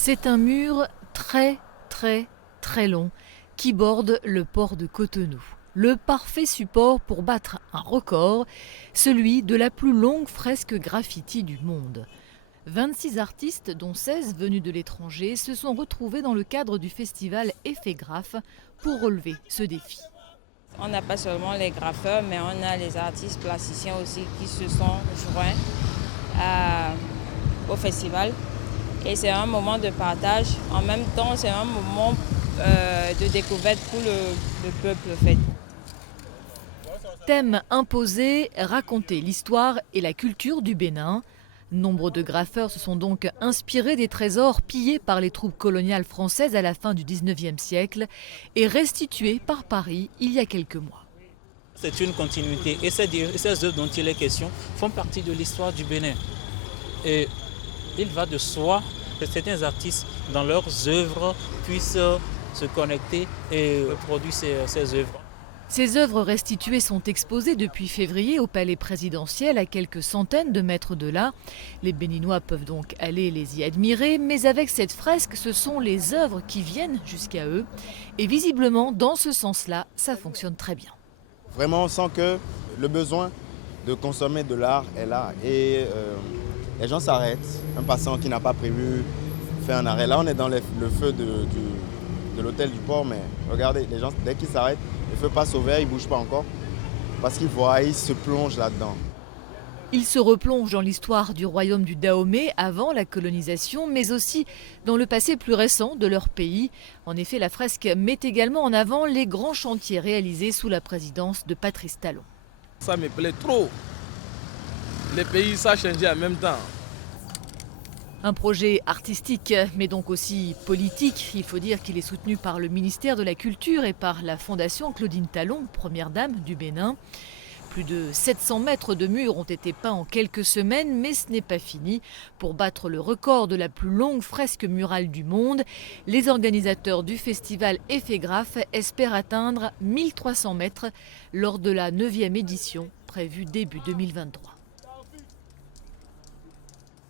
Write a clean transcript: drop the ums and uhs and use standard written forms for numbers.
C'est un mur très long qui borde le port de Cotonou. Le parfait support pour battre un record, celui de la plus longue fresque graffiti du monde. 26 artistes, dont 16 venus de l'étranger, se sont retrouvés dans le cadre du festival Effet Graphe pour relever ce défi. On n'a pas seulement les graffeurs, mais on a les artistes plasticiens aussi qui se sont joints au festival. Et c'est un moment de partage. En même temps, c'est un moment de découverte pour le peuple en fait. Thème imposé, raconter l'histoire et la culture du Bénin. Nombre de graffeurs se sont donc inspirés des trésors pillés par les troupes coloniales françaises à la fin du 19e siècle et restitués par Paris il y a quelques mois. C'est une continuité et ces œuvres dont il est question font partie de l'histoire du Bénin. Et il va de soi que certains artistes, dans leurs œuvres, puissent se connecter et reproduire ces œuvres. Ces œuvres restituées sont exposées depuis février au palais présidentiel à quelques centaines de mètres de là. Les Béninois peuvent donc aller les y admirer, mais avec cette fresque, ce sont les œuvres qui viennent jusqu'à eux. Et visiblement, dans ce sens-là, ça fonctionne très bien. Vraiment, on sent que le besoin de consommer de l'art est là et les gens s'arrêtent. Un passant qui n'a pas prévu fait un arrêt. Là, on est dans le feu de l'hôtel du port, mais regardez, les gens, dès qu'ils s'arrêtent, le feu passe au vert, ils ne bougent pas encore parce qu'ils voient, ils se plongent là-dedans. Ils se replongent dans l'histoire du royaume du Dahomey avant la colonisation, mais aussi dans le passé plus récent de leur pays. En effet, la fresque met également en avant les grands chantiers réalisés sous la présidence de Patrice Talon. Ça me plaît trop. Les pays, ça a changé en même temps. Un projet artistique, mais donc aussi politique. Il faut dire qu'il est soutenu par le ministère de la Culture et par la Fondation Claudine Talon, première dame du Bénin. Plus de 700 mètres de murs ont été peints en quelques semaines, mais ce n'est pas fini. Pour battre le record de la plus longue fresque murale du monde, les organisateurs du festival Effet Graphe espèrent atteindre 1300 mètres lors de la 9e édition, prévue début 2023.